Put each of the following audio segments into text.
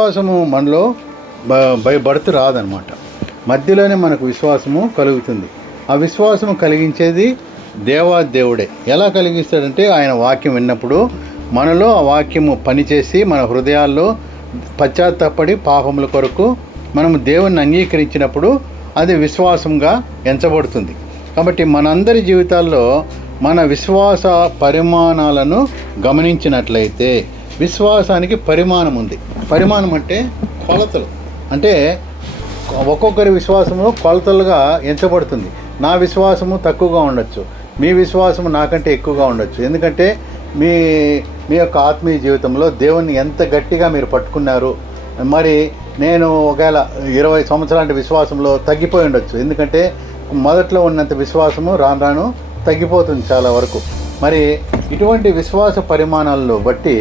విశ్వాసము మనలో by birth రాదనమాట. మధ్యలోనే మనకు విశ్వాసము కలుగుతుంది. ఆ విశ్వాసము కలిగించేది దేవుడే. ఎలా కలిగిస్తాడంటే ఆయన వాక్యం విన్నప్పుడు మనలో ఆ వాక్యము పనిచేసి మన హృదయాల్లో పశ్చాత్తాపడి పాపముల కొరకు మనము దేవుణ్ణి అంగీకరించినప్పుడు అది విశ్వాసంగా ఎంచబడుతుంది. కాబట్టి మనందరి జీవితాల్లో మన విశ్వాస పరిమాణాలను గమనించినట్లయితే విశ్వాసానికి పరిమాణం ఉంది. పరిమాణం అంటే కొలతలు. అంటే ఒక్కొక్కరి విశ్వాసము కొలతలుగా ఎంచబడుతుంది. నా విశ్వాసము తక్కువగా ఉండొచ్చు, మీ విశ్వాసము నాకంటే ఎక్కువగా ఉండొచ్చు. ఎందుకంటే మీ యొక్క ఆత్మీయ జీవితంలో దేవుణ్ణి ఎంత గట్టిగా మీరు పట్టుకున్నారు. మరి నేను ఒకవేళ 20 సంవత్సరాల విశ్వాసంలో తగ్గిపోయి ఉండొచ్చు. ఎందుకంటే మొదట్లో ఉన్నంత విశ్వాసము రాను రాను తగ్గిపోతుంది చాలా వరకు. మరి ఇటువంటి విశ్వాస పరిమాణాలను బట్టి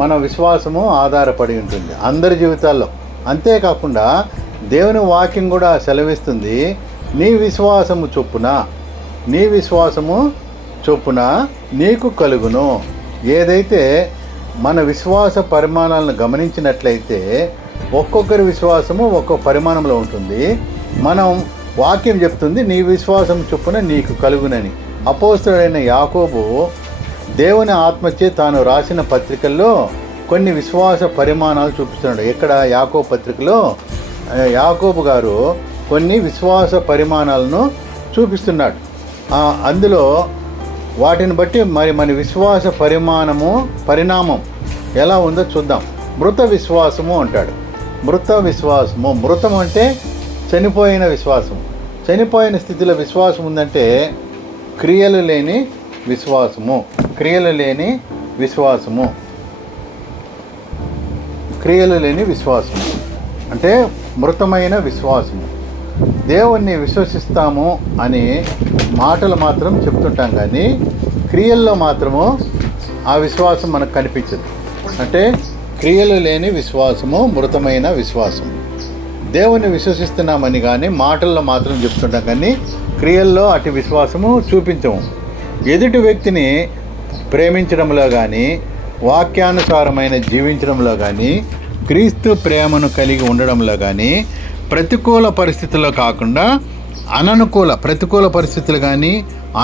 మన విశ్వాసము ఆధారపడి ఉంటుంది అందరి జీవితాల్లో. అంతేకాకుండా దేవుని వాక్యం కూడా సెలవిస్తుంది, నీ విశ్వాసము చొప్పున నీకు కలుగును. ఏదైతే మన విశ్వాస పరిమాణాలను గమనించినట్లయితే ఒక్కొక్కరి విశ్వాసము ఒక్కొక్క పరిమాణంలో ఉంటుంది. మనం వాక్యం చెప్తుంది నీ విశ్వాసం చొప్పున నీకు కలుగునని. అపోస్తలుడైన యాకోబు దేవుని ఆత్మచే తాను రాసిన పత్రికల్లో కొన్ని విశ్వాస పరిమాణాలు చూపిస్తున్నాడు. ఇక్కడ యాకోబు పత్రికలో యాకోబు గారు కొన్ని విశ్వాస పరిమాణాలను చూపిస్తున్నాడు. అందులో వాటిని బట్టి మరి మన విశ్వాస పరిణామం ఎలా ఉందో చూద్దాం. మృత విశ్వాసము అంటాడు. మృతం అంటే చనిపోయిన విశ్వాసము. చనిపోయిన స్థితిలో విశ్వాసం ఉందంటే క్రియలు లేని విశ్వాసము అంటే మృతమైన విశ్వాసము. దేవుణ్ణి విశ్వసిస్తాము అని మాటలు మాత్రం చెప్తుంటాం, కానీ క్రియల్లో మాత్రము ఆ విశ్వాసం మనకు కనిపించదు. అంటే క్రియలు లేని విశ్వాసము మృతమైన విశ్వాసము. దేవుణ్ణి విశ్వసిస్తున్నామని కానీ మాటల్లో మాత్రం చెప్తుంటాం, కానీ క్రియల్లో అటు విశ్వాసము చూపించము. ఎదుటి వ్యక్తిని ప్రేమించడంలో కానీ వాక్యానుసారమైన జీవించడంలో కానీ క్రీస్తు ప్రేమను కలిగి ఉండడంలో కానీ ప్రతికూల పరిస్థితుల్లో కాకుండా ప్రతికూల పరిస్థితులు కానీ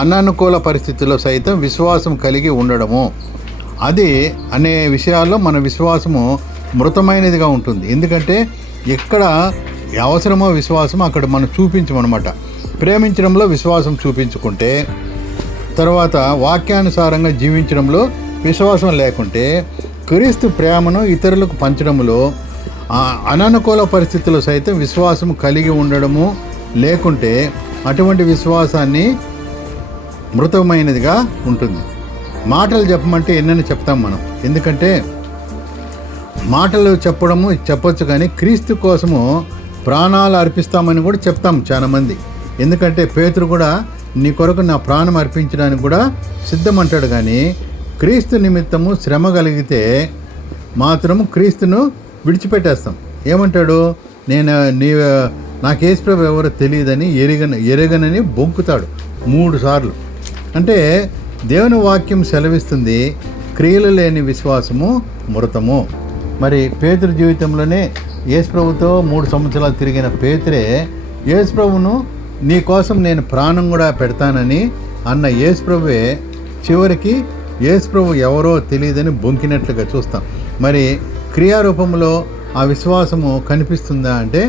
అననుకూల పరిస్థితుల్లో సైతం విశ్వాసం కలిగి ఉండడము, అది అనే విషయాల్లో మన విశ్వాసము మృతమైనదిగా ఉంటుంది. ఎందుకంటే ఎక్కడ అవసరమో విశ్వాసం అక్కడ మనం చూపించమన్నమాట. ప్రేమించడంలో విశ్వాసం చూపించుకుంటే, తర్వాత వాక్యానుసారంగా జీవించడంలో విశ్వాసం లేకుంటే, క్రీస్తు ప్రేమను ఇతరులకు పంచడంలో అననుకూల పరిస్థితుల్లో సైతం విశ్వాసం కలిగి ఉండడము లేకుంటే అటువంటి విశ్వాసాన్ని మృతమైనదిగా ఉంటుంది. మాటలు చెప్పమంటే ఎన్నని చెప్తాం మనం. ఎందుకంటే మాటలు చెప్పొచ్చు, కానీ క్రీస్తు కోసము ప్రాణాలు అర్పిస్తామని కూడా చెప్తాం చాలామంది. ఎందుకంటే పేతురు కూడా నీ కొరకు నా ప్రాణం అర్పించడానికి కూడా సిద్ధమంటాడు. కానీ క్రీస్తు నిమిత్తము శ్రమ కలిగితే మాత్రము క్రీస్తును విడిచిపెట్టేస్తాం. ఏమంటాడు, నాకు యేసుప్రభు ఎవరో తెలియదని ఎరగనని బొంకుతాడు 3 సార్లు. అంటే దేవుని వాక్యం సెలవిస్తుంది క్రియలు లేని విశ్వాసము మృతము. మరి పేతురు జీవితంలోనే యేసుప్రభుతో 3 సంవత్సరాలు తిరిగిన పేతురే యేసుప్రభును నీ కోసం నేను ప్రాణం కూడా పెడతానని అన్న యేసుప్రభువే చివరికి యేసుప్రభు ఎవరో తెలియదని బొంకినట్లుగా చూస్తాం. మరి క్రియారూపంలో ఆ విశ్వాసము కనిపిస్తుందా అంటే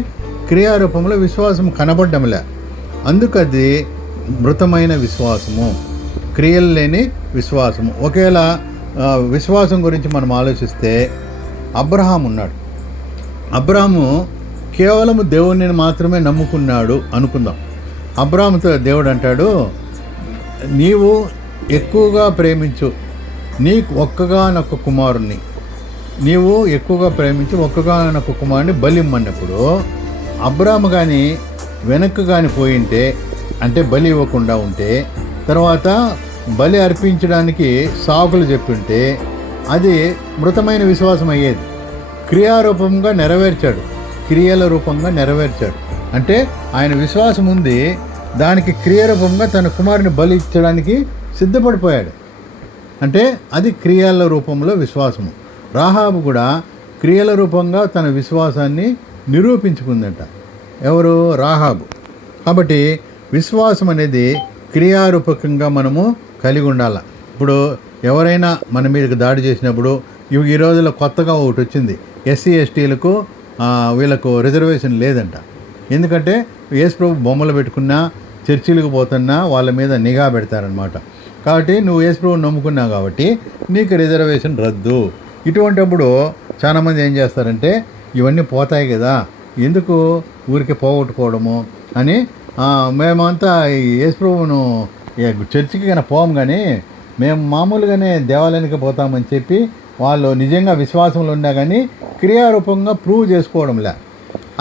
క్రియారూపంలో విశ్వాసం కనబడ్డంలే. అందుకది మృతమైన విశ్వాసము, క్రియలు లేని విశ్వాసము. ఒకేలా విశ్వాసం గురించి మనం ఆలోచిస్తే అబ్రహాము ఉన్నాడు. అబ్రహాము కేవలం దేవుణ్ణి మాత్రమే నమ్ముకున్నాడు అనుకుందాం. అబ్రహాముతో దేవుడు అంటాడు, నీవు ఎక్కువగా ప్రేమించు నీకు ఒక్కగానొక్క కుమారుణ్ణి, నీవు ఎక్కువగా ప్రేమించి ఒక్కగానొక్క కుమారుని బలిమ్మన్నప్పుడు అబ్రాము కానీ వెనక్కి కానీ పోయింటే, అంటే బలి ఇవ్వకుండా ఉంటే, తర్వాత బలి అర్పించడానికి సాకులు చెప్పింటే అది మృతమైన విశ్వాసం అయ్యేది. క్రియారూపంగా నెరవేర్చాడు, క్రియల రూపంగా నెరవేర్చాడు. అంటే ఆయన విశ్వాసం ఉంది, దానికి క్రియారూపంగా తన కుమారుని బలి ఇచ్చడానికి సిద్ధపడిపోయాడు. అంటే అది క్రియల రూపంలో విశ్వాసము. రాహాబు కూడా క్రియల రూపంగా తన విశ్వాసాన్ని నిరూపించుకుందంట. ఎవరు? రాహాబు. కాబట్టి విశ్వాసం అనేది క్రియారూపకంగా మనము కలిగి ఉండాలి. ఇప్పుడు ఎవరైనా మన మీదకి దాడి చేసినప్పుడు ఈ రోజుల్లో కొత్తగా ఒకటి వచ్చింది, ఎస్సీ ఎస్టీలకు వీళ్ళకు రిజర్వేషన్ లేదంట. ఎందుకంటే యేసుప్రభు బొమ్మలు పెట్టుకున్నా, చర్చిలకు పోతున్నా వాళ్ళ మీద నిఘా పెడతారనమాట. కాబట్టి నువ్వు యేసుప్రభుని నమ్ముకున్నావు కాబట్టి నీకు రిజర్వేషన్ రద్దు. ఇటువంటిప్పుడు చాలామంది ఏం చేస్తారంటే ఇవన్నీ పోతాయి కదా, ఎందుకు ఊరికి పోగొట్టుకోవడము అని మేమంతా యేసుప్రభువును చర్చికి కానీ పోము, కానీ మేము మామూలుగానే దేవాలయానికి పోతామని చెప్పి వాళ్ళు నిజంగా విశ్వాసంలో ఉన్నా కానీ క్రియారూపంగా ప్రూవ్ చేసుకోవడంలే.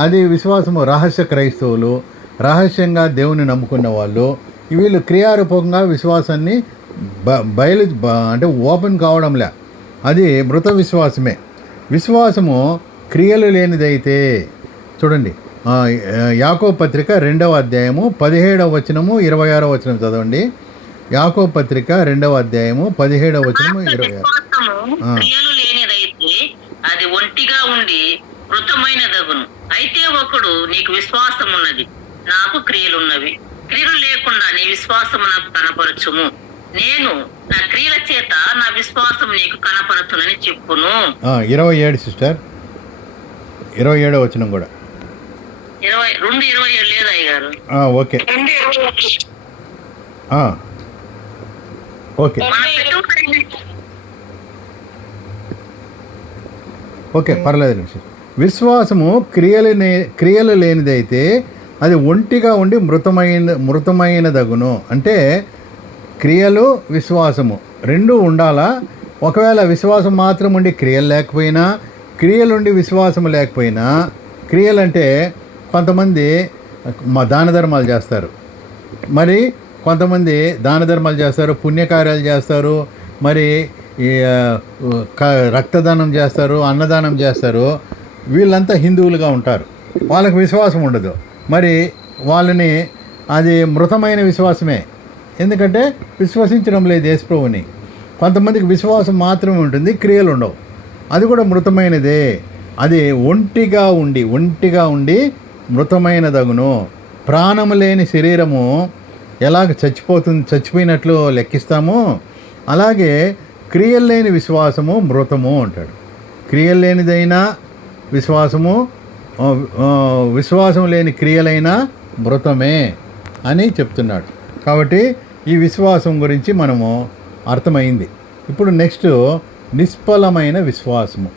అది విశ్వాసము. రహస్య క్రైస్తవులు, రహస్యంగా దేవుని నమ్ముకున్న వాళ్ళు, వీళ్ళు క్రియారూపంగా విశ్వాసాన్ని అంటే ఓపెన్ కావడంలే. అది మృత విశ్వాసమే. విశ్వాసము క్రియలు లేనిదైతే చూడండి, యాకోబు పత్రిక 2వ అధ్యాయము 17వ వచనము 26వ వచనం చదవండి. యాకోబు పత్రిక 2వ అధ్యాయము 17వ వచనము 26. క్రియలు లేనిదైతే అది ఒంటిగా ఉండి మృతమైనదగును. అయితే ఒకడు నీకు విశ్వాసం ఉన్నది, నాకు క్రియలున్నవి, క్రియలు లేకుండా నీ విశ్వాసం నాకు కనపరచుము, నేను నా క్రియల చేత నా విశ్వాసం నీకు కనపరచునని చెప్పును. 27 సిస్టర్, 27వ వచనం కూడా 2:27 లేదు అయ్యగారు. ఓకే ఓకే ఓకే పర్లేదు. విశ్వాసము క్రియలు లేనిదైతే అది ఒంటిగా ఉండి మృతమైనదగును. అంటే క్రియలు విశ్వాసము రెండూ ఉండాలా. ఒకవేళ విశ్వాసం మాత్రం ఉండి క్రియలు లేకపోయినా, క్రియలుండి విశ్వాసము లేకపోయినా, క్రియలంటే కొంతమంది దాన ధర్మాలు చేస్తారు, మరి కొంతమంది దాన ధర్మాలు చేస్తారు, పుణ్యకార్యాలు చేస్తారు, మరి రక్తదానం చేస్తారు, అన్నదానం చేస్తారు. వీళ్ళంతా హిందువులుగా ఉంటారు, వాళ్ళకి విశ్వాసం ఉండదు. మరి వాళ్ళని అది మృతమైన విశ్వాసమే, ఎందుకంటే విశ్వసించడం లేదు యేసుప్రభుని. కొంతమందికి విశ్వాసం మాత్రమే ఉంటుంది, క్రియలు ఉండవు, అది కూడా మృతమైనదే. అది ఒంటిగా ఉండి మృతమైనదగును. ప్రాణము లేని శరీరము ఎలాగ చచ్చిపోయినట్లు లెక్కిస్తామో అలాగే క్రియలు లేని విశ్వాసము మృతము అంటాడు. క్రియలు లేనిదైనా విశ్వాసము, విశ్వాసం లేని క్రియలైనా మృతమే అని చెప్తున్నాడు. కాబట్టి ఈ విశ్వాసం గురించి మనము అర్థమైంది. ఇప్పుడు నెక్స్ట్ నిష్ఫలమైన విశ్వాసము.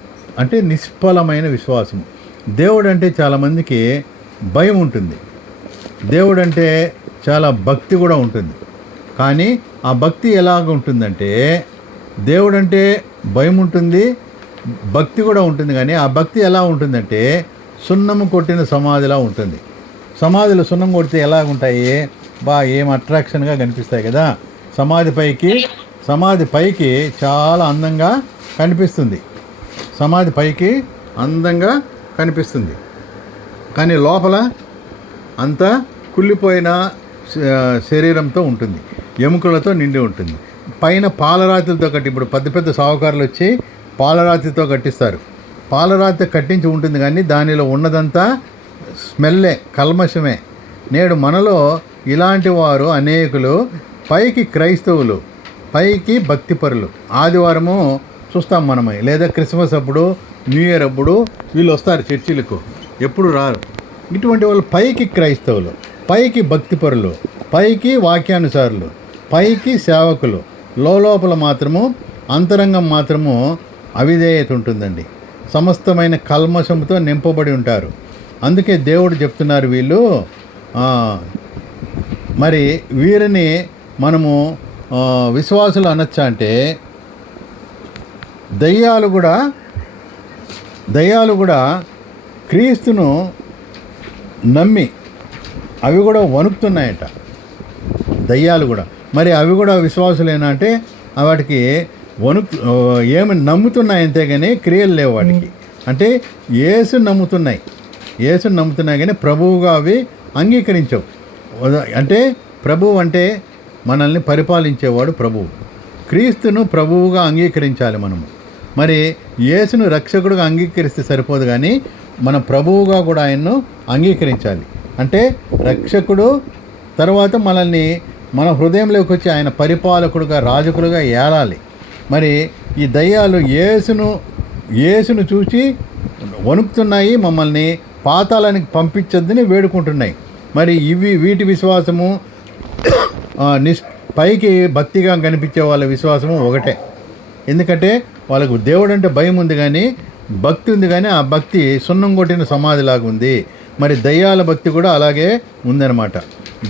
అంటే నిష్ఫలమైన విశ్వాసము. దేవుడు అంటే చాలామందికి భయం ఉంటుంది, దేవుడు అంటే చాలా భక్తి కూడా ఉంటుంది. కానీ ఆ భక్తి ఎలాగ ఉంటుందంటే, దేవుడు అంటే భయం ఉంటుంది, భక్తి కూడా ఉంటుంది. కానీ ఆ భక్తి ఎలా ఉంటుందంటే సున్నము కొట్టిన సమాధిలా ఉంటుంది. సమాధిలో సున్నం కొడితే ఎలాగ ఉంటాయి? ఏం అట్రాక్షన్గా కనిపిస్తాయి కదా. సమాధి పైకి చాలా అందంగా కనిపిస్తుంది, సమాధి పైకి అందంగా కనిపిస్తుంది, కానీ లోపల అంతా కుళ్ళిపోయిన శరీరంతో ఉంటుంది, ఎముకలతో నిండి ఉంటుంది. పైన పాలరాతితో కట్టి, ఇప్పుడు పెద్ద పెద్ద సావుకారులు వచ్చి పాలరాతితో కట్టిస్తారు. పాలరాతి కట్టించి ఉంటుంది, కానీ దానిలో ఉన్నదంతా స్మెల్లే, కల్మషమే. నేడు మనలో ఇలాంటి వారు అనేకులు, పైకి క్రైస్తవులు, పైకి భక్తిపరులు. ఆదివారము చూస్తాం మనమే, లేదా క్రిస్మస్ అప్పుడు, న్యూ ఇయర్ అప్పుడు వీళ్ళు వస్తారు చర్చిలకు, ఎప్పుడు రారు. ఇటువంటి వాళ్ళు పైకి క్రైస్తవులు, పైకి భక్తిపరులు, పైకి వాక్యానుసారులు, పైకి సేవకులు, లోపల మాత్రము, అంతరంగం మాత్రము అవిధేయత ఉంటుందండి. సమస్తమైన కల్మషంతో నింపబడి ఉంటారు. అందుకే దేవుడు చెప్తున్నారు, వీళ్ళు మరి వీరిని మనము విశ్వాసులు అనొచ్చా అంటే, దయ్యాలు కూడా క్రీస్తును నమ్మి అవి కూడా వణుకుతున్నాయట, దయ్యాలు కూడా. మరి అవి కూడా విశ్వాసులేనా అంటే వాటికి ఏమి నమ్ముతున్నాయి అంతే, కానీ క్రియలు లేవు వాటికి. అంటే యేసుని నమ్ముతున్నాయి కానీ ప్రభువుగా అవి అంగీకరించవు. అంటే ప్రభువు అంటే మనల్ని పరిపాలించేవాడు ప్రభువు. క్రీస్తును ప్రభువుగా అంగీకరించాలి మనము. మరి యేసును రక్షకుడుగా అంగీకరిస్తే సరిపోదు, కానీ మన ప్రభువుగా కూడా ఆయన్ను అంగీకరించాలి. అంటే రక్షకుడు తర్వాత మనల్ని మన హృదయంలోకి వచ్చి ఆయన పరిపాలకుడుగా రాజకులుగా ఏలాలి. మరి ఈ దయ్యాలు యేసును చూసి వణుకుతున్నాయి, మమ్మల్ని పాతాళానికి పంపించొద్దని వేడుకుంటున్నాయి. మరి వీటి విశ్వాసము పైకి భక్తిగా కనిపించే వాళ్ళ విశ్వాసము ఒకటే. ఎందుకంటే వాళ్ళకు దేవుడు అంటే భయం ఉంది, కానీ భక్తి ఉంది, కానీ ఆ భక్తి సున్నం కొట్టిన సమాధిలాగా ఉంది. మరి దయ్యాల భక్తి కూడా అలాగే ఉందన్నమాట.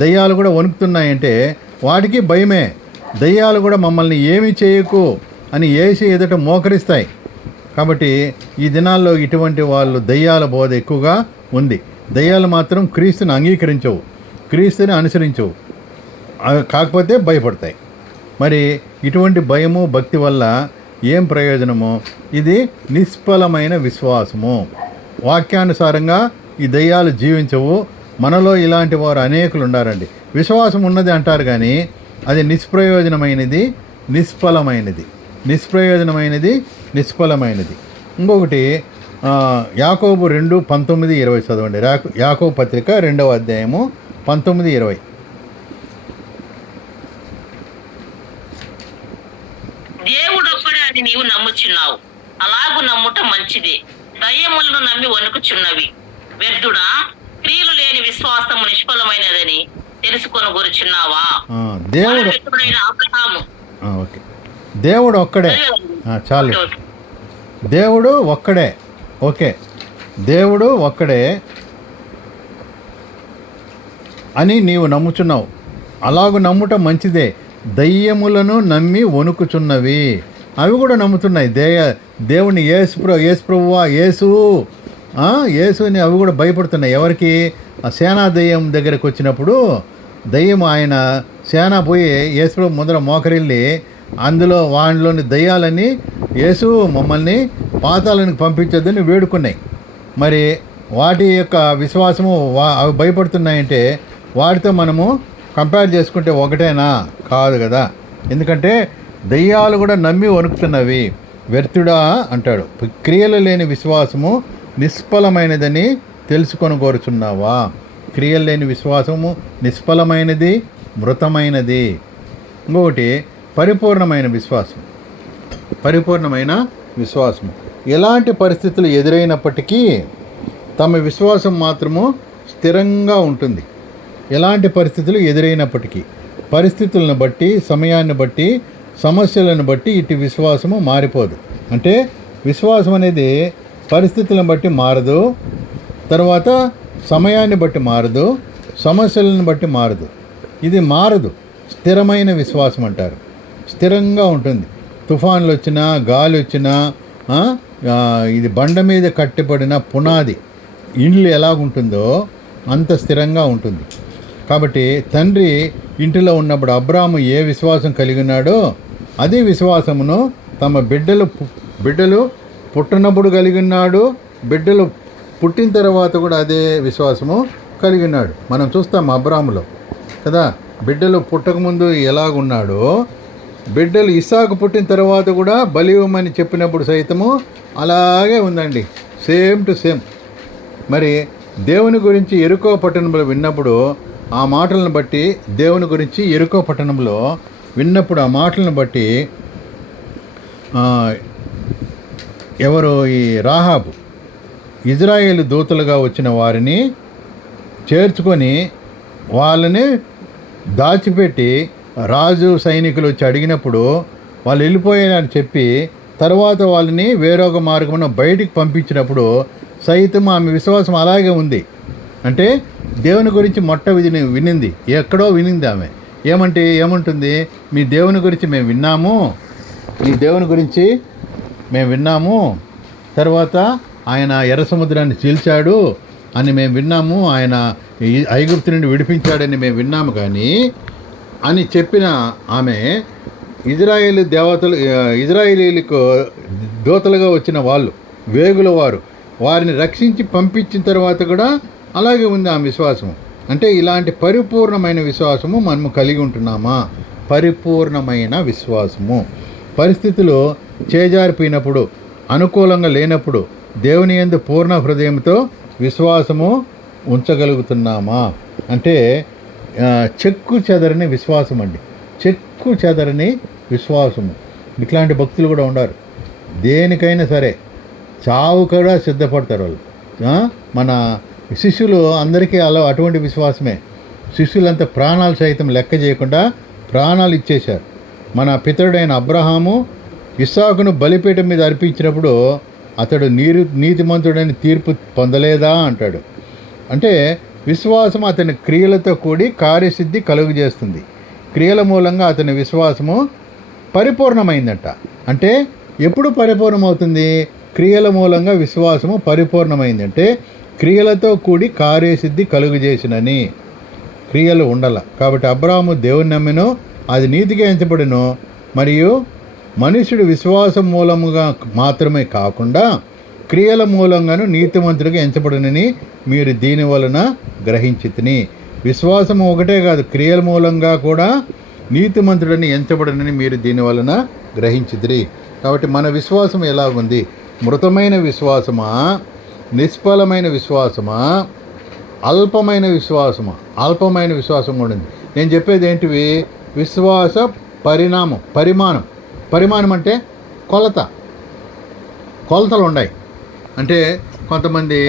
దయ్యాలు కూడా వణుకుతున్నాయంటే వాటికి భయమే. దయ్యాలు కూడా మమ్మల్ని ఏమీ చేయకు అని యేసు ఎదుట మోకరిస్తాయి. కాబట్టి ఈ దినాల్లో ఇటువంటి వాళ్ళు దయ్యాల బోధ ఎక్కువగా ఉంది. దయ్యాలు మాత్రం క్రీస్తుని అంగీకరించవు, క్రీస్తుని అనుసరించవు, కాకపోతే భయపడతాయి. మరి ఇటువంటి భయము భక్తి వల్ల ఏం ప్రయోజనమో? ఇది నిష్ఫలమైన విశ్వాసము. వాక్యానుసారంగా ఈ దయ్యాలు జీవించవు. మనలో ఇలాంటి వారు అనేకులు ఉండారండి. విశ్వాసం ఉన్నది అంటారు, కానీ అది నిష్ప్రయోజనమైనది, నిష్ఫలమైనది. ఇంకొకటి యాకోబు 2:19-20 చదవండి. యాకోబు పత్రిక 2వ అధ్యాయము 19-20. దేవుడొక్కడే అని నీవు నమ్ముచున్నావు, అలాగు నమ్ముట మంచిదే. దయ్యములను నమ్మి వణుకుచున్నవి. వ్యర్థుడా, క్రియలు లేని విశ్వాసము నిష్ఫలమైనదని తెలుసుకొని కూర్చున్నావా? దేవుడు అబ్రహాము. ఓకే, దేవుడు ఒక్కడే. చాలు, దేవుడు ఒక్కడే. ఓకే, దేవుడు ఒక్కడే అని నీవు నమ్ముచున్నావు, అలాగూ నమ్ముట మంచిదే. దయ్యములను నమ్మి వణుకుచున్నవి, అవి కూడా నమ్ముతున్నాయి. దేవుని యేసు ప్రభువా, యేసుని అవి కూడా భయపడుతున్నాయి. ఎవరికి? ఆ సేనా దయ్యం దగ్గరకు వచ్చినప్పుడు దయ్యం ఆయన సేనా పోయి యేసు ప్రభు ముందర మోకరిల్లి వాటిలోని దయ్యాలని యేసు మమ్మల్ని పాతాళానికి పంపించొద్దని వేడుకున్నాయి. మరి వాటి యొక్క విశ్వాసము అవి భయపడుతున్నాయంటే వాటితో మనము కంపేర్ చేసుకుంటే ఒకటేనా? కాదు కదా. ఎందుకంటే దయ్యాలు కూడా నమ్మి వణుకుతున్నవి. వ్యర్థుడా అంటాడు. క్రియలు లేని విశ్వాసము నిష్ఫలమైనదని తెలుసుకొని కోరుచున్నావా? క్రియలు లేని విశ్వాసము నిష్ఫలమైనది, మృతమైనది. ఇంకొకటి పరిపూర్ణమైన విశ్వాసము. ఎలాంటి పరిస్థితులు ఎదురైనప్పటికీ తమ విశ్వాసం మాత్రము స్థిరంగా ఉంటుంది. ఎలాంటి పరిస్థితులు ఎదురైనప్పటికీ, పరిస్థితులను బట్టి, సమయాన్ని బట్టి, సమస్యలను బట్టి ఇటు విశ్వాసము మారిపోదు. అంటే విశ్వాసం అనేది పరిస్థితులను బట్టి మారదు, తర్వాత సమయాన్ని బట్టి మారదు, సమస్యలను బట్టి మారదు. ఇది మారదు, స్థిరమైన విశ్వాసం అంటారు. స్థిరంగా ఉంటుంది. తుఫాన్లు వచ్చినా, గాలి వచ్చినా, ఇది బండ మీద కట్టబడిన పునాది ఇండ్లు ఎలాగుంటుందో అంత స్థిరంగా ఉంటుంది. కాబట్టి తండ్రి ఇంటిలో ఉన్నప్పుడు అబ్రాము ఏ విశ్వాసం కలిగి ఉన్నాడో అదే విశ్వాసమును తమ బిడ్డలు పుట్టినప్పుడు కలిగి ఉన్నాడు. బిడ్డలు పుట్టిన తర్వాత కూడా అదే విశ్వాసము కలిగి ఉన్నాడు. మనం చూస్తాం అబ్రాములో కదా, బిడ్డలు పుట్టకముందు ఎలాగున్నాడో, బిడ్డలు ఇస్సాకు పుట్టిన తర్వాత కూడా బలి ఇవ్వమని చెప్పినప్పుడు సైతము అలాగే ఉందండి, సేమ్ టు సేమ్. మరి దేవుని గురించి యెరికో పట్టణంలో విన్నప్పుడు ఆ మాటలను బట్టి, దేవుని గురించి యెరికో పట్టణంలో విన్నప్పుడు ఆ మాటలను బట్టి ఎవరు? ఈ రాహాబు ఇజ్రాయేలు దూతలుగా వచ్చిన వారిని చేర్చుకొని వాళ్ళని దాచిపెట్టి రాజు సైనికులు వచ్చి అడిగినప్పుడు వాళ్ళు వెళ్ళిపోయారని చెప్పి తర్వాత వాళ్ళని వేరొక మార్గమున బయటికి పంపించినప్పుడు సైతం ఆమె విశ్వాసం అలాగే ఉంది. అంటే దేవుని గురించి వినింది, ఎక్కడో వినింది ఆమె. ఏమంటుంది? మీ దేవుని గురించి మేము విన్నాము, తర్వాత ఆయన ఎర్ర సముద్రాన్ని చీల్చాడు అని మేము విన్నాము, ఆయన ఐగుప్తు నుండి విడిపించాడని మేము విన్నాము కానీ అని చెప్పిన ఆమె ఇజ్రాయేలీలకు దూతలుగా వచ్చిన వాళ్ళు, వేగుల వారిని రక్షించి పంపించిన తర్వాత కూడా అలాగే ఉంది ఆమె విశ్వాసం. అంటే ఇలాంటి పరిపూర్ణమైన విశ్వాసము మనము కలిగి ఉంటున్నామా? పరిపూర్ణమైన విశ్వాసము. పరిస్థితులు చేజారిపోయినప్పుడు, అనుకూలంగా లేనప్పుడు దేవుని యందు పూర్ణ హృదయంతో విశ్వాసము ఉంచగలుగుతున్నామా అంటే చెక్కు చెదరని విశ్వాసం అండి. చెక్కు చెదరని విశ్వాసము. ఇట్లాంటి భక్తులు కూడా ఉన్నారు. దేనికైనా సరే చావు కూడా సిద్ధపడతారు వాళ్ళు. మన శిష్యులు అందరికీ అటువంటి విశ్వాసమే. శిష్యులంతా ప్రాణాలు సైతం లెక్క చేయకుండా ప్రాణాలు ఇచ్చేశారు. మన పితరుడైన అబ్రహాము ఇస్సాకును బలిపీఠం మీద అర్పించినప్పుడు అతడు నీతిమంతుడని తీర్పు పొందలేదా అంటాడు. అంటే విశ్వాసం అతని క్రియలతో కూడి కార్యసిద్ధి కలుగజేస్తుంది. క్రియల మూలంగా అతని విశ్వాసము పరిపూర్ణమైందట. అంటే ఎప్పుడు పరిపూర్ణమవుతుంది? క్రియల మూలంగా విశ్వాసము పరిపూర్ణమైందంటే క్రియలతో కూడి కార్యసిద్ధి కలుగజేసినని. క్రియలు ఉండాల. కాబట్టి అబ్రాహాము దేవుని నమ్మెను, అది నీతిగా ఎంచబడెను. మరియు మనుషుడు విశ్వాసం మూలముగా మాత్రమే కాకుండా క్రియల మూలంగాను నీతిమంతుడిగా ఎంచబడనని మీరు దీని వలన గ్రహించితిని. విశ్వాసం ఒకటే కాదు, క్రియల మూలంగా కూడా నీతిమంతుడని ఎంచబడనని మీరు దీని వలన గ్రహించితిరి. కాబట్టి మన విశ్వాసం ఎలాగుంది? మృతమైన విశ్వాసమా, నిష్ఫలమైన విశ్వాసమా, అల్పమైన విశ్వాసమా? అల్పమైన విశ్వాసం కూడా ఉంది. నేను చెప్పేది ఏంటివి? విశ్వాస పరిమాణం అంటే కొలతలు ఉన్నాయి. అంటే కొంతమంది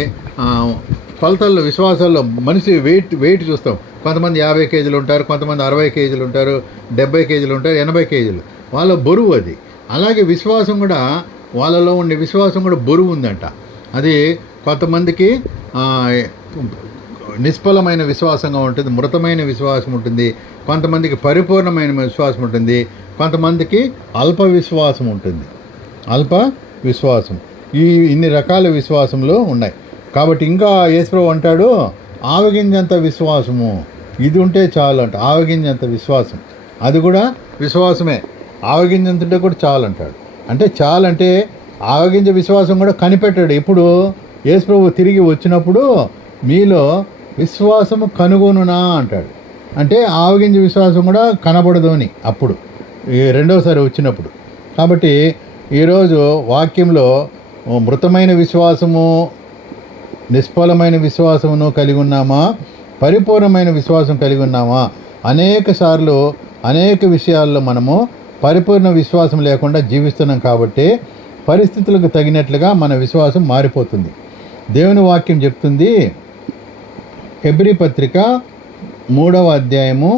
కొలతల్లో విశ్వాసాల్లో మనిషి వెయిట్ చూస్తాం. కొంతమంది 50 కేజీలు ఉంటారు, కొంతమంది 60 కేజీలు ఉంటారు, 70 కేజీలు ఉంటారు, 80 కేజీలు. వాళ్ళ బరువు అది. అలాగే విశ్వాసం కూడా, వాళ్ళలో ఉండే విశ్వాసం కూడా బరువు ఉందంట. అది కొంతమందికి నిష్ఫలమైన విశ్వాసంగా ఉంటుంది, మృతమైన విశ్వాసం ఉంటుంది. కొంతమందికి పరిపూర్ణమైన విశ్వాసం ఉంటుంది, కొంతమందికి అల్ప విశ్వాసం ఉంటుంది. అల్ప విశ్వాసం. ఇన్ని రకాల విశ్వాసంలో ఉన్నాయి. కాబట్టి ఇంకా యేసుప్రభువు అంటాడు, ఆవగింజంత విశ్వాసము ఇది ఉంటే చాలు అంట. ఆవగింజంత విశ్వాసం, అది కూడా విశ్వాసమే. ఆవగింజంత ఉంటే కూడా చాలు అంటాడు. అంటే చాలంటే ఆవగింజ విశ్వాసం కూడా కనిపెట్టాడు. ఇప్పుడు యేసుప్రభువు తిరిగి వచ్చినప్పుడు మీలో విశ్వాసము కనుగొనునా అంటాడు. అంటే ఆవగింజ విశ్వాసం కూడా కనబడదు అని అప్పుడు రెండవసారి వచ్చినప్పుడు. కాబట్టి ఈరోజు వాక్యంలో మృతమైన విశ్వాసము, నిష్ఫలమైన విశ్వాసమును కలిగి ఉన్నామా, పరిపూర్ణమైన విశ్వాసం కలిగి ఉన్నామా? అనేక సార్లు అనేక విషయాల్లో మనము పరిపూర్ణ విశ్వాసం లేకుండా జీవిస్తున్నాం. కాబట్టి పరిస్థితులకు తగినట్లుగా మన విశ్వాసం మారిపోతుంది. దేవుని వాక్యం చెప్తుంది, హెబ్రీ పత్రిక 3వ అధ్యాయము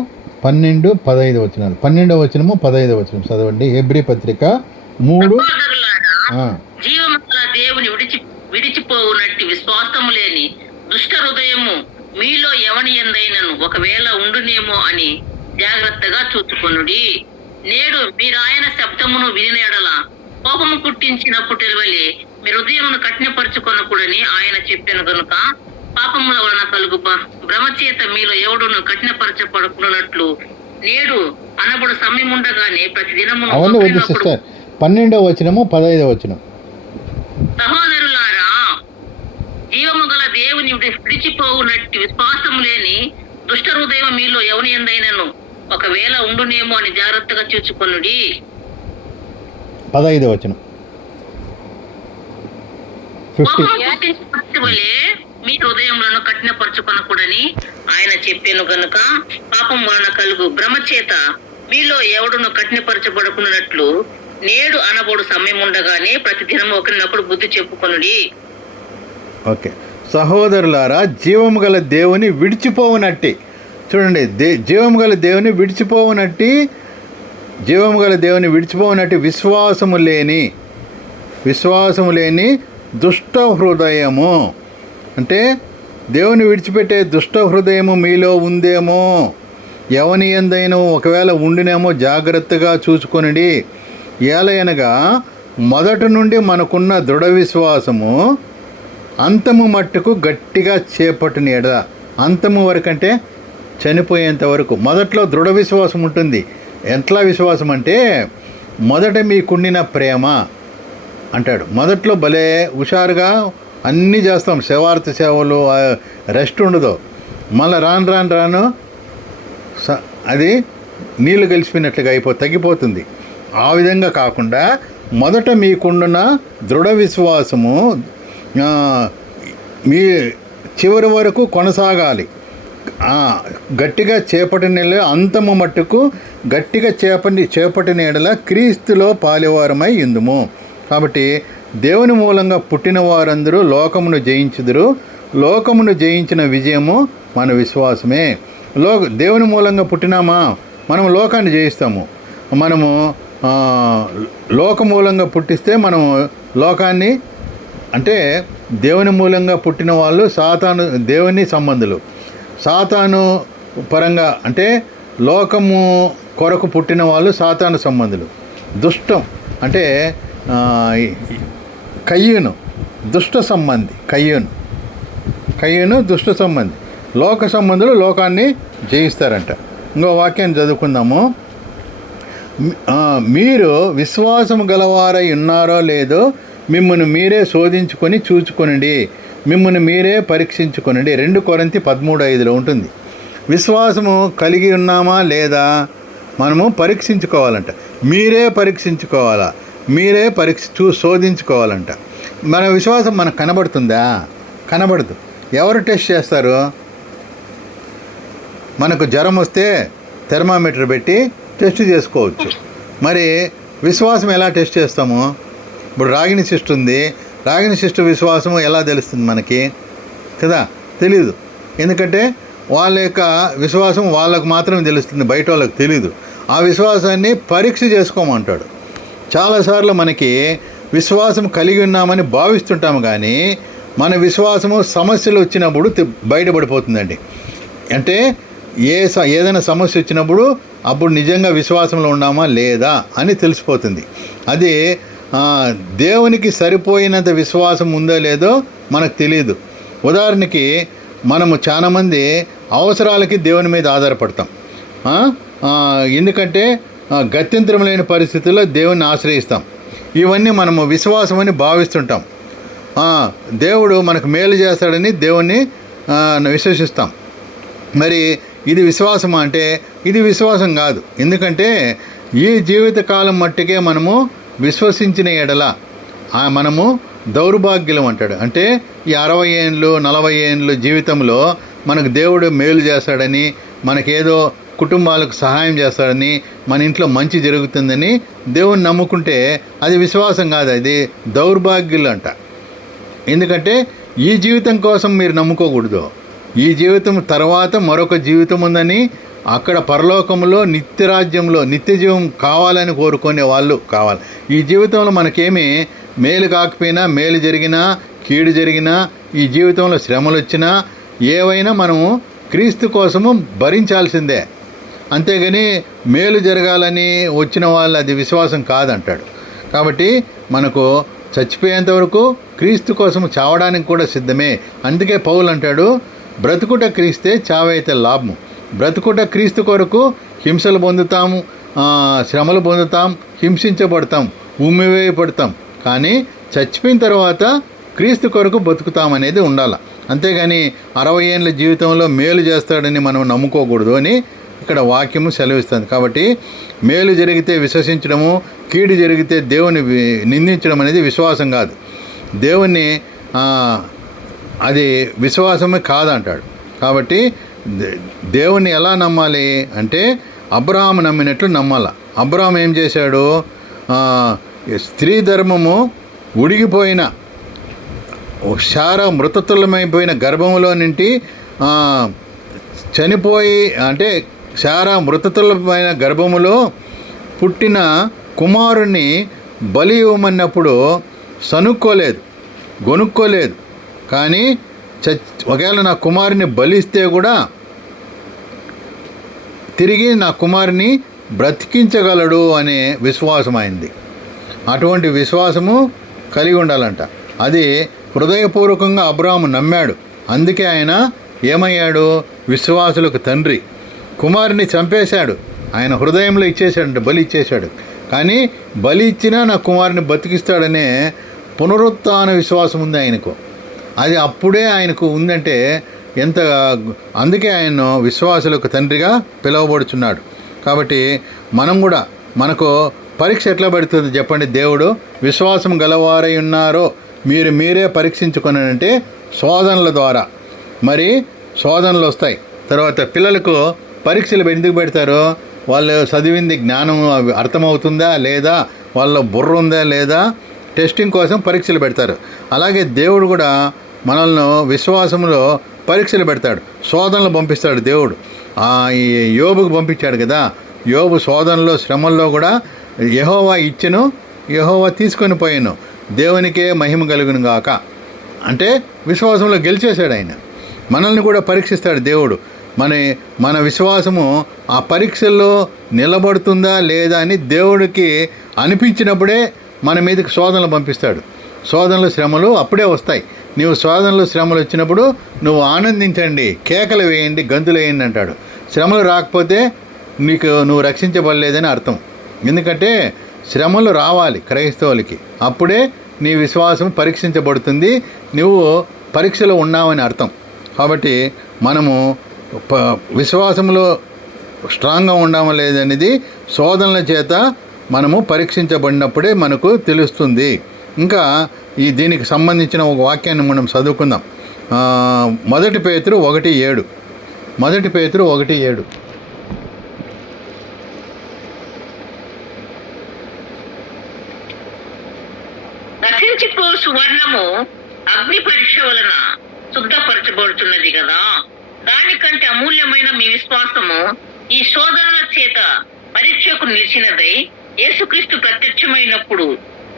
12-15 వచనాలు. 12వ వచనము 15వ వచనం చదవండి. హెబ్రీ పత్రిక 3. జీవముగల దేవుని విడిచిపోవునట్టి విశ్వాసము లేని దుష్ట హృదయము మీలో ఎవని ఎందైనను ఒకవేళ ఉండునేమో అని జాగ్రత్తగా చూచుకొనుడి. నేడు మీరాయన శబ్దమును విని ఎడల కోపము పుట్టించినప్పుడు వలె మీ హృదయమును కఠినపరచుకొనకూడని ఆయన చెప్పాను గనుక పాపముల వలన కలుగు భ్రమచేత మీలో ఎవడును కఠినపరచబడుకున్నట్లు నేడు అనబడు సమయం ఉండగానే ప్రతి దినము 12వ వచనము 15వ వచనం. సహోదరులారా, జీవము గల దేవుని విడిచిపోవునట్టి విశ్వాసము లేని దుష్ట హృదయం మీలో ఎవని ఎందైనను ఒకవేళ ఉండునేమో అని జాగ్రత్తగా చూచుకొనుడి. 15వ వచనం. మీ హృదయములను కఠినపరచుకొనకూడని ఆయన చెప్పాను గనుక పాపం వలన కలుగు భ్రమచేత మీలో ఎవడును కఠినపరచబడుకున్నట్లు నేడు అనబడు సమయం ఉండగానే ప్రతి దినము ఒకరినొకడు బుద్ధి చెప్పుకొనుడి. ఓకే, సహోదరులారా, జీవము గల దేవుని విడిచిపోవునట్టి, చూడండి, జీవము గల దేవుని విడిచిపోవునట్టి విశ్వాసము లేని దుష్ట హృదయము. అంటే దేవుని విడిచిపెట్టే దుష్ట హృదయము మీలో ఉందేమో, ఎవని ఎందైనా ఒకవేళ ఉండినేమో జాగ్రత్తగా చూసుకొనిడి. ఏలయనగా మొదటి నుండి మనకున్న దృఢ విశ్వాసము అంతము మట్టుకు గట్టిగా చేపట్టిన ఎడల, అంతము వరకు అంటే చనిపోయేంత వరకు. మొదట్లో దృఢ విశ్వాసం ఉంటుంది. ఎట్లా విశ్వాసం అంటే, మొదట మీకుండిన ప్రేమ అంటాడు. మొదట్లో భలే హుషారుగా అన్నీ చేస్తాం, సేవార్థ సేవలు, రెస్ట్ ఉండదు. మళ్ళీ రాను అది నీళ్లు కలిసిపోయినట్లుగా తగ్గిపోతుంది. ఆ విధంగా కాకుండా మొదట మీకుండున దృఢ విశ్వాసము మీ చివరి వరకు కొనసాగాలి. గట్టిగా చేపట్టిన అంతము మట్టుకు గట్టిగా చేపట్టిన ఎడల క్రీస్తులో పాలివారమై ఇందుము. కాబట్టి దేవుని మూలంగా పుట్టిన వారందరూ లోకమును జయించుదురు. లోకమును జయించిన విజయము మన విశ్వాసమే. దేవుని మూలంగా పుట్టినామా, మనం లోకాన్ని జయిస్తాము. మనము లోక మూలంగా పుట్టిస్తే మనము లోకాన్ని, అంటే దేవుని మూలంగా పుట్టిన వాళ్ళు సాతాను దేవుని సంబంధులు. సాతాను పరంగా అంటే లోకము కొరకు పుట్టిన వాళ్ళు సాతాను సంబంధులు. దుష్టం అంటే కయ్యూను దుష్ట సంబంధి. కయ్యూను దుష్ట సంబంధి. లోక సంబంధులు లోకాన్ని జయిస్తారంట. ఇంకో వాక్యాన్ని చదువుకుందాము. మీరు విశ్వాసము గలవారై ఉన్నారో లేదో మిమ్మల్ని మీరే శోధించుకొని చూచుకొనండి, మిమ్మల్ని మీరే పరీక్షించుకొనండి. 2 కొరింథీ 13:5 ఉంటుంది. విశ్వాసము కలిగి ఉన్నామా లేదా మనము పరీక్షించుకోవాలంట. మీరే పరీక్షించుకోవాలా, మీరే శోధించుకోవాలంట. మన విశ్వాసం మనకు కనబడుతుందా? కనబడదు. ఎవరు టెస్ట్ చేస్తారు? మనకు జ్వరం వస్తే థెర్మామీటర్ పెట్టి టెస్ట్ చేసుకోవచ్చు. మరి విశ్వాసం ఎలా టెస్ట్ చేస్తాము? ఇప్పుడు రాగిణి సిస్ట్ ఉంది. రాగిణి సిస్ట్ విశ్వాసం ఎలా తెలుస్తుంది మనకి కదా? తెలీదు. ఎందుకంటే వాళ్ళ యొక్క విశ్వాసం వాళ్ళకు మాత్రమే తెలుస్తుంది, బయట వాళ్ళకి తెలీదు. ఆ విశ్వాసాన్ని పరీక్ష చేసుకోమంటాడు. చాలాసార్లు మనకి విశ్వాసం కలిగి ఉన్నామని భావిస్తుంటాము, కానీ మన విశ్వాసము సమస్యలు వచ్చినప్పుడు బయటపడిపోతుందండి. అంటే ఏదైనా సమస్య వచ్చినప్పుడు అప్పుడు నిజంగా విశ్వాసంలో ఉన్నామా లేదా అని తెలిసిపోతుంది. అది దేవునికి సరిపోయినంత విశ్వాసం ఉందో లేదో మనకు తెలియదు. ఉదాహరణకి మనము చాలామంది అవసరాలకి దేవుని మీద ఆధారపడతాం. ఎందుకంటే గత్యంతరం లేని పరిస్థితుల్లో దేవుణ్ణి ఆశ్రయిస్తాం. ఇవన్నీ మనము విశ్వాసం అని భావిస్తుంటాం. దేవుడు మనకు మేలు చేస్తాడని దేవుణ్ణి విశ్వసిస్తాం. మరి ఇది విశ్వాసం అంటే ఇది విశ్వాసం కాదు. ఎందుకంటే ఈ జీవితకాలం మట్టుకే మనము విశ్వసించిన ఎడల మనము దౌర్భాగ్యులం అంటాడు. అంటే ఈ 60 ఏండ్లు 40 ఏండ్లు జీవితంలో మనకు దేవుడు మేలు చేస్తాడని, మనకేదో కుటుంబాలకు సహాయం చేస్తాడని, మన ఇంట్లో మంచి జరుగుతుందని దేవుని నమ్ముకుంటే అది విశ్వాసం కాదు, అది దౌర్భాగ్యులు అంట. ఎందుకంటే ఈ జీవితం కోసం మీరు నమ్ముకోకూడదు. ఈ జీవితం తర్వాత మరొక జీవితం ఉందని, అక్కడ పరలోకంలో నిత్యరాజ్యంలో నిత్యజీవం కావాలని కోరుకునే వాళ్ళు కావాలి. ఈ జీవితంలో మనకేమీ మేలు కాకపోయినా, మేలు జరిగినా, కీడు జరిగినా, ఈ జీవితంలో శ్రమలు వచ్చినా ఏవైనా మనము క్రీస్తు కోసము భరించాల్సిందే. అంతేగాని మేలు జరగాలని వచ్చిన వాళ్ళు అది విశ్వాసం కాదంటాడు. కాబట్టి మనకు చచ్చిపోయేంత వరకు క్రీస్తు కోసం చావడానికి కూడా సిద్ధమే. అందుకే పౌలు అంటాడు, బ్రతుకుట క్రీస్తే చావైతే లాభము. బ్రతుకుట క్రీస్తు కొరకు హింసలు పొందుతాము, శ్రమలు పొందుతాం, హింసించబడతాం, ఉమ్మివేయబడతాం. కానీ చచ్చిపోయిన తర్వాత క్రీస్తు కొరకు బతుకుతామనేది ఉండాలి. అంతేగాని 60 ఏళ్ళ జీవితంలో మేలు చేస్తాడని మనం నమ్ముకోకూడదు అని ఇక్కడ వాక్యము సెలవిస్తుంది. కాబట్టి మేలు జరిగితే విశ్వసించడము, కీడు జరిగితే దేవుని నిందించడం అనేది విశ్వాసం కాదు. దేవుణ్ణి అది విశ్వాసమే కాదంటాడు. కాబట్టి దేవుణ్ణి ఎలా నమ్మాలి అంటే అబ్రహాము నమ్మినట్లు నమ్మాల. అబ్రహాము ఏం చేశాడు? స్త్రీ ధర్మము ఉడిగిపోయిన శారా మృతతుల్యమైపోయిన గర్భంలో నుండి చనిపోయి, అంటే శారా మృతతుల్యమైన గర్భములో పుట్టిన కుమారుణ్ణి బలి ఇవ్వమన్నప్పుడు సనుక్కోలేదు, గొనుక్కోలేదు. కానీ ఒకవేళ నా కుమారుని బలిస్తే కూడా తిరిగి నా కుమారుని బ్రతికించగలడు అనే విశ్వాసం అయింది. అటువంటి విశ్వాసము కలిగి ఉండాలంట. అది హృదయపూర్వకంగా అబ్రహాము నమ్మాడు. అందుకే ఆయన ఏమయ్యాడు? విశ్వాసులకు తండ్రి. కుమారుని చంపేశాడు, ఆయన హృదయంలో ఇచ్చేశాడంట, బలి ఇచ్చేశాడు. కానీ బలి ఇచ్చినా నా కుమారుని బతికిస్తాడనే పునరుత్థాన విశ్వాసం ఉంది ఆయనకు. అది అప్పుడే ఆయనకు ఉందంటే ఎంత, అందుకే ఆయన విశ్వాసులకు తండ్రిగా పిలువబడుచున్నాడు. కాబట్టి మనం కూడా మనకు పరీక్ష ఎట్లా పెడుతుంది చెప్పండి? దేవుడు విశ్వాసం గలవారై ఉన్నారో మీరే పరీక్షించుకున్నారంటే శోధనల ద్వారా. మరి శోధనలు వస్తాయి. తర్వాత పిల్లలకు పరీక్షలు ఎందుకు పెడతారు? వాళ్ళు చదివింది జ్ఞానం అర్థమవుతుందా లేదా, వాళ్ళ బుర్ర ఉందా లేదా, టెస్టింగ్ కోసం పరీక్షలు పెడతారు. అలాగే దేవుడు కూడా మనల్ని విశ్వాసంలో పరీక్షలు పెడతాడు, శోధనలు పంపిస్తాడు. దేవుడు ఈ యోబుకు పంపించాడు కదా. యోబు శోధనలో శ్రమల్లో కూడా యెహోవా ఇచ్చెను, యెహోవా తీసుకొని పోయాను, దేవునికే మహిమ కలుగును గాక అంటే విశ్వాసంలో గెలిచేశాడు ఆయన. మనల్ని కూడా పరీక్షిస్తాడు దేవుడు. మన విశ్వాసము ఆ పరీక్షల్లో నిలబడుతుందా లేదా అని దేవుడికి అనిపించినప్పుడే మన మీదకి శోధనలు పంపిస్తాడు. శోధనలు శ్రమలు అప్పుడే వస్తాయి. నీవు శోధనలు శ్రమలు వచ్చినప్పుడు నువ్వు ఆనందించండి, కేకలు వేయండి, గంతులు వేయండి అంటాడు. శ్రమలు రాకపోతే నువ్వు రక్షించబడలేదని అర్థం. ఎందుకంటే శ్రమలు రావాలి క్రైస్తవులకి, అప్పుడే నీ విశ్వాసం పరీక్షించబడుతుంది, నువ్వు పరీక్షలో ఉన్నావని అర్థం. కాబట్టి మనము విశ్వాసంలో స్ట్రాంగ్గా ఉండమో లేదనేది శోధనల చేత మనము పరీక్షించబడినప్పుడే మనకు తెలుస్తుంది. ఇంకా దీనికి సంబంధించిన ఒక వాక్యాన్ని మనం చదువుకుందాం. 1 పేతురు 1:7. 1 పేతురు 1:7. నశించిపో సువర్ణము అగ్ని పరీక్ష వలన శుద్ధపరచబడుతున్నది కదా, దానికంటే అమూల్యమైన మీ విశ్వాసము ఈ శోధనల చేత పరీక్షకు నిలిచినదై యేసుక్రీస్తు ప్రత్యక్షమైనప్పుడు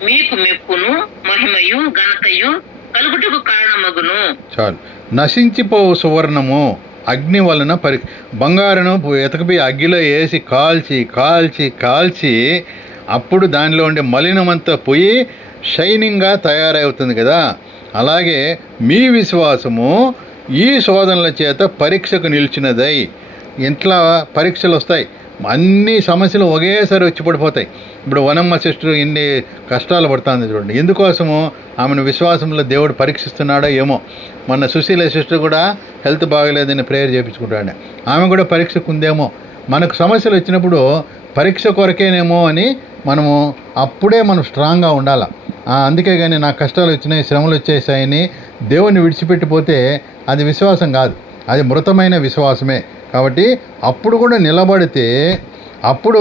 మీకు మెప్పును మహిమయు ఘనతయు కలుగుటకు కారణమగును. చాలు. నశించిపోవు సువర్ణము అగ్ని వలన బంగారును ఎతకపోయి అగ్గిలో వేసి కాల్చి కాల్చి కాల్చి అప్పుడు దానిలో ఉండే మలినమంతా పోయి షైనింగ్గా తయారవుతుంది కదా. అలాగే మీ విశ్వాసము ఈ శోధనల చేత పరీక్షకు నిలిచినదై. ఇంట్లో పరీక్షలు వస్తాయి, అన్ని సమస్యలు ఒకేసారి వచ్చి పడిపోతాయి. ఇప్పుడు వనమ్మ సిస్టర్ ఎన్ని కష్టాలు పడుతుంది చూడండి. ఎందుకోసము? ఆమెను విశ్వాసంలో దేవుడు పరీక్షిస్తున్నాడో ఏమో. మొన్న సుశీల సిస్టర్ కూడా హెల్త్ బాగలేదని ప్రేయర్ చేయించుకుంటాడు, ఆమె కూడా పరీక్షకు ఉందేమో. మనకు సమస్యలు వచ్చినప్పుడు పరీక్ష కొరకేనేమో అని అప్పుడే మనం స్ట్రాంగ్గా ఉండాలి. అందుకే కానీ నాకు కష్టాలు వచ్చినాయి, శ్రమలు వచ్చేసాయని దేవుని విడిచిపెట్టిపోతే అది విశ్వాసం కాదు, అది మృతమైన విశ్వాసమే. కాబట్టి అప్పుడు కూడా నిలబడితే, అప్పుడు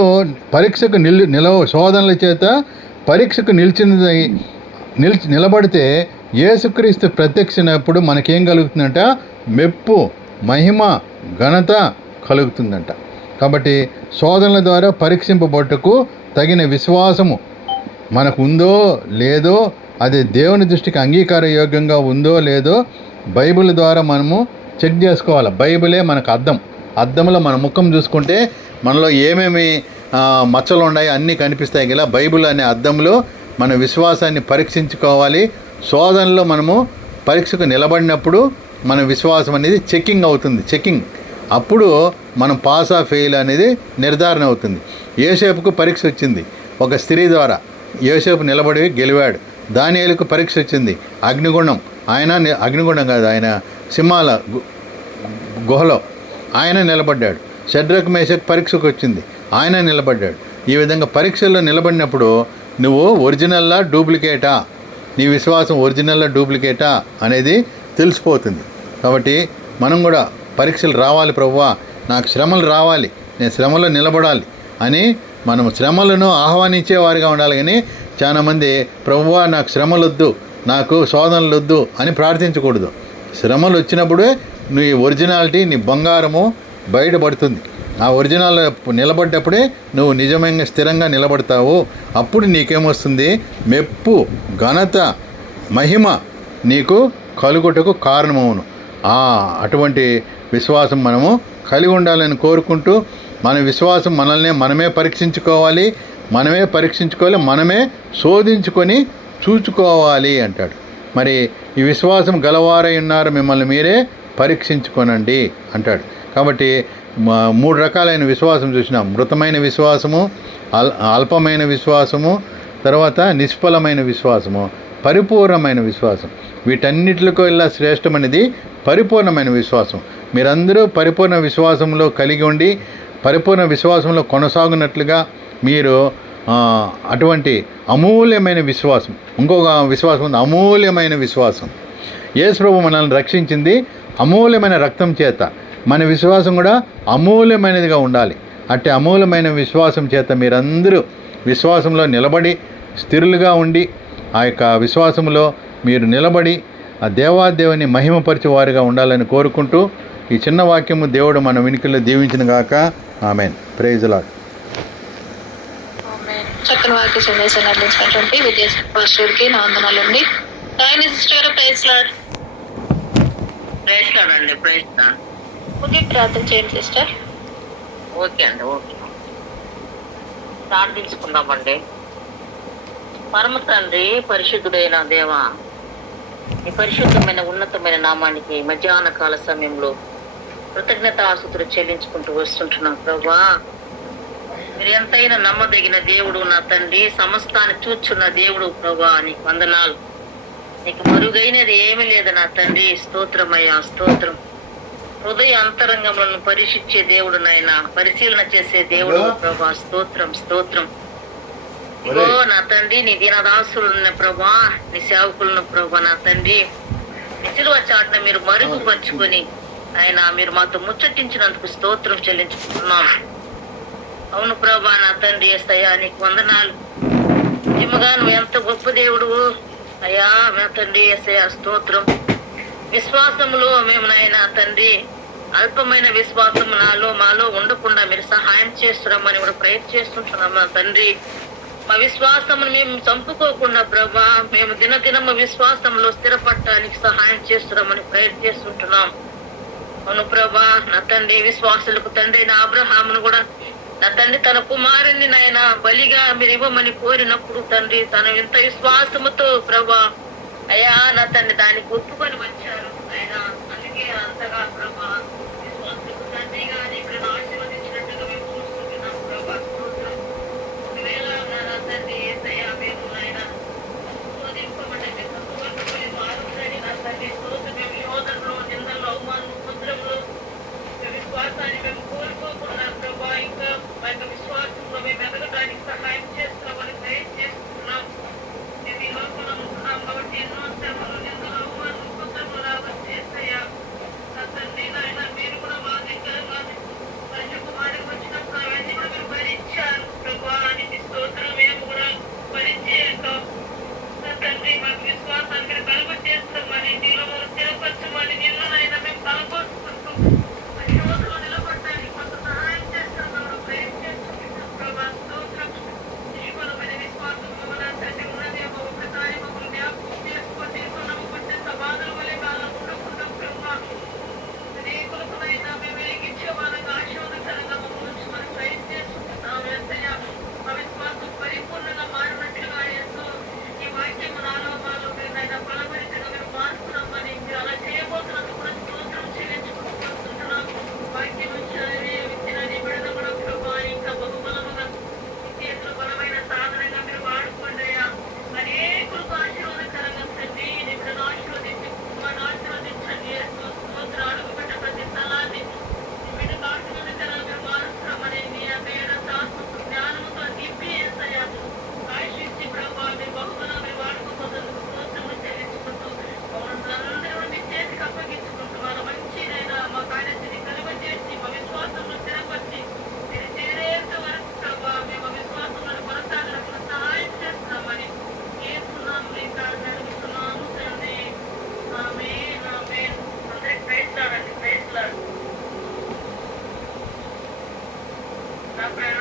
పరీక్షకు శోధనల చేత పరీక్షకు నిలబడితే యేసుక్రీస్తు ప్రత్యక్షమైనప్పుడు మనకేం కలుగుతుందంట? మెప్పు, మహిమ, ఘనత కలుగుతుందంట. కాబట్టి శోధనల ద్వారా పరీక్షింపబట్టుకు తగిన విశ్వాసము మనకు ఉందో లేదో, అది దేవుని దృష్టికి అంగీకార యోగ్యంగా ఉందో లేదో బైబిల్ ద్వారా మనము చెక్ చేసుకోవాలి. బైబిలే మనకు అద్దంలో మన ముఖం చూసుకుంటే మనలో ఏమేమి మచ్చలు ఉన్నాయి అన్నీ కనిపిస్తాయి కదా. బైబిల్ అనే అద్దంలో మన విశ్వాసాన్ని పరీక్షించుకోవాలి. శోధనలో మనము పరీక్షకు నిలబడినప్పుడు మన విశ్వాసం అనేది చెకింగ్ అవుతుంది. అప్పుడు మనం పాస్ ఫెయిల్ అనేది నిర్ధారణ అవుతుంది. యోసేపుకు పరీక్ష వచ్చింది ఒక స్త్రీ ద్వారా, యోసేపు నిలబడి గెలివాడు. దానియేలుకు పరీక్ష వచ్చింది అగ్నిగుండం, అగ్నిగుండం కాదు, ఆయన సింహాల గుహలో ఆయన నిలబడ్డాడు. షడ్రక్ మేషక్ పరీక్షకు వచ్చింది, ఆయన నిలబడ్డాడు. ఈ విధంగా పరీక్షల్లో నిలబడినప్పుడు నువ్వు ఒరిజినల్లా డూప్లికేటా, నీ విశ్వాసం ఒరిజినల్లా డూప్లికేటా అనేది తెలిసిపోతుంది. కాబట్టి మనం కూడా పరీక్షలు రావాలి, ప్రభువా నాకు శ్రమలు రావాలి, నేను శ్రమలో నిలబడాలి అని మనం శ్రమలను ఆహ్వానించేవారిగా ఉండాలి. కానీ చాలామంది ప్రభువా నాకు శ్రమలు వద్దు, నాకు శోధనలు వద్దు అని ప్రార్థించకూడదు. శ్రమలు వచ్చినప్పుడే నీ ఒరిజినాలిటీ, నీ బంగారము బయటపడుతుంది. ఆ ఒరిజినల్ నిలబడ్డప్పుడే నువ్వు నిజమైన స్థిరంగా నిలబడతావు. అప్పుడు నీకేమొస్తుంది? మెప్పు, ఘనత, మహిమ నీకు కలుగుటకు కారణమవును. అటువంటి విశ్వాసం మనము కలిగి ఉండాలని కోరుకుంటూ, మన విశ్వాసం మనమే పరీక్షించుకోవాలి, మనమే శోధించుకొని చూచుకోవాలి అంటాడు. మరి ఈ విశ్వాసం గలవారై ఉన్నారు, మిమ్మల్ని మీరే పరీక్షించుకోనండి అంటాడు. కాబట్టి 3 రకాలైన విశ్వాసం చూసినాం. మృతమైన విశ్వాసము, అల్పమైన విశ్వాసము, తర్వాత నిష్ఫలమైన విశ్వాసము, పరిపూర్ణమైన విశ్వాసం. వీటన్నిటికో ఇలా శ్రేష్టమైనది పరిపూర్ణమైన విశ్వాసం. మీరందరూ పరిపూర్ణ విశ్వాసంలో కలిగి ఉండి పరిపూర్ణ విశ్వాసంలో కొనసాగునట్లుగా మీరు అటువంటి అమూల్యమైన విశ్వాసం. ఇంకొక విశ్వాసం ఉంది, అమూల్యమైన విశ్వాసం. యేసు ప్రభు మనల్ని రక్షించింది అమూల్యమైన రక్తం చేత. మన విశ్వాసం కూడా అమూల్యమైనదిగా ఉండాలి. అట్టి అమూల్యమైన విశ్వాసం చేత మీరందరూ విశ్వాసంలో నిలబడి స్థిరులుగా ఉండి ఆ యొక్క విశ్వాసంలో మీరు నిలబడి ఆ దేవాదేవుని మహిమపరిచే వారిగా ఉండాలని కోరుకుంటూ ఈ చిన్న వాక్యము దేవుడు మన వినికిల్లో దీవించిన గాక. ఆమేన్. Praise lord. చక్కని వాక్య సందేశాన్ని అందించినటువంటి విద్యా పాస్టర్కి నా వందనాలండి. Sister praise lord. Praise lord అండి. Praise lord. ఓకే, ప్రార్థన చేయండి సిస్టర్. ఓకే అండి. ఓకే, ప్రార్థించుకుందామండి. పరమ తండ్రి, పరిశుద్ధుడైన దేవా, ఈ పరిశుద్ధమైన ఉన్నతమైన నామానికి మధ్యాహ్న కాల సమయంలో కృతజ్ఞతాస్తుతులు చెల్లించుకుంటూ వస్తుంటున్నాం ప్రభా. మీరు ఎంతైనా నమ్మదగిన దేవుడు నా తండ్రి, సమస్తాన్ని చూచున్న దేవుడు ప్రభా. నీకు వందనాలు. నీకు మరుగైనది ఏమీ లేదు నా తండ్రి. స్తోత్రమయ్యా, స్తోత్రం. హృదయ అంతరంగములను పరీక్షించే దేవుడు నాయన, పరిశీలన చేసే దేవుడు ప్రభా. స్తోత్రం, స్తోత్రం. ఇగో నా తండ్రి, నీ దీనదాసులున్న ప్రభా, నీ సేవకులను ప్రభా నా తండ్రి, నీ సిలువ చాటున మీరు మరుగుపరుచుకొని ఆయన మీరు మాతో ముచ్చటించినందుకు స్తోత్రం చెల్లించుకుంటున్నాం. అవును ప్రభా నా తండ్రి, యేసయ్యా నీకు వందనాలు. నిజముగా నువ్వు ఎంత గొప్ప దేవుడు అయ్యా నా తండ్రి. యేసయ్యా స్తోత్రం. విశ్వాసములో మేము నాయన తండ్రి, అల్పమైన విశ్వాసం మాలో ఉండకుండా మీరు సహాయం చేస్తున్నామని కూడా ప్రయత్నం చేస్తుంటున్నాం నా తండ్రి. మా విశ్వాసమును మేము చంపుకోకుండా ప్రభా, మేము దినదినము విశ్వాసంలో స్థిరపడటానికి సహాయం చేస్తున్నామని ప్రయత్నం చేస్తుంటున్నాం. అవును ప్రభా నా తండ్రి, విశ్వాసులకు తండ్రి అయిన అబ్రహామును కూడా నా తండ్రి తన కుమారుణ్ణి నాయన బలిగా మీరు ఇవ్వమని కోరినప్పుడు తండ్రి తన ఎంత విశ్వాసముతో ప్రభా అయ్యా నా తండ్రి దానికి ఒప్పుకొని వచ్చారు ఆయన. అందుకే అంతగా ప్రభా విశ్వాసులకు తండ్రిగా ఇక్కడ ఆశీర్వదించినట్టుగా మేము చూస్తున్నాం ప్రభా. ఒకవేళ నా తండ్రి యేసయ్యా మేము ఆయన శోధింపబడి మారుండండి నా తండ్రి. మేము శోధనలో, నిందల్లో, అవమానం, ఉపద్రవంలో విశ్వాసాన్ని మేము కోల్పోకుండా ప్రభా ఇంకా మా యొక్క విశ్వాసంలో మేము ఎదగడానికి సహాయం చేస్తామని ప్రయత్నం చేస్తున్నాం. మేము ఈ లోపల ఉంటున్నాం కాబట్టి ఎన్నో శ్రమలు, నిందలు, అవమానం, ఉపద్రవం రావచ్చు యేసయ్యా నా తండ్రి. నాయన మీరు కూడా మా దగ్గర కుమారుడికి వచ్చినప్పుడు అవన్నీ కూడా మీరు భరించారు ప్రభా అని మీ స్తోత్రం. మేము కూడా భరించేయక నా తండ్రి మాకు విశ్వాసాన్ని మీరు కలుగ చేస్తామని, నీలో మనం స్థిరపరచమని నిన్ననైనా మేము కలగొట్టుకుంటూ శోధనలో నిలబడటానికి మాకు సహాయం చేస్తామని ప్రయత్నం చేస్తున్నాం ప్రభా. స్తోత్రం. నిష్ఫలమైన విశ్వాసం నా తండ్రి ఉన్నది. ఒకసారి మమ్మల్ని జ్ఞాపకం చేసుకొని నమ్మకుంటే సమాధానం వల్ల కాలం ఉండకుండా ప్రభా అనేకులకునైనా మేము వెలిగించే వాళ్ళకి ఆశీర్వాదకరంగా మమ్మల్ని ఉంచుకొని ప్రయత్నం చేస్తున్నాం యేసయ్య. మా విశ్వాసం పరిపూర్ణంగా మారినట్లుగా యేసు ఈ వాక్యం నాలో మాలో మీరైనా బలపరిచగా మీరు మారుతున్నామని మీరు అలా చేయబోతున్నందుకు కూడా స్తోత్రం చెల్లించుకుంటున్నాం. వాక్యం విచ్చినది విడుదల కూడా ప్రభా ఇంకా బహుబలముగా చేతులు బలమైన సాధనంగా మీరు వాడుకోండి అయ్యా. అనేకులకు ఆశీర్వాదకరంగా తండ్రి నిన్ను ఆశీర్వదించి కుటుంబాన్ని ఆశీర్వదించండి యేసు. స్తోత్రం. అడుగుపెట్ట ప్రతి స్థలాన్ని మీరు ఆశీర్వాదకరంగా మీరు మారుస్తామని మీ యొక్క శాశ్వత జ్ఞానముతో నింపి యేసయ్య ఆశించి ప్రభా మీ బహుబలం మీరు వాడుకోబోతున్నందుకు స్తోత్రములు చెల్లించుకుంటూ అందరూ మీ చేతికి అప్పగించుకుంటూ వాళ్ళ మంచిదైనా మా కార్యసిద్ధి కలుగ చేసి మా విశ్వాసంలో స్థిరపరిచి మీరు చేరేంత వరకు ప్రభా మేము విశ్వాసంలో కొనసాగడానికి సహాయం చేస్తున్నామని చేస్తున్నాము. ఇంకా జరుగుతున్నాము తండ్రి. ఆమేన్, ఆమేన్. అందరికి ప్రైజ్ లార్డ్ అండి. Praise Lord. నా ప్రేమ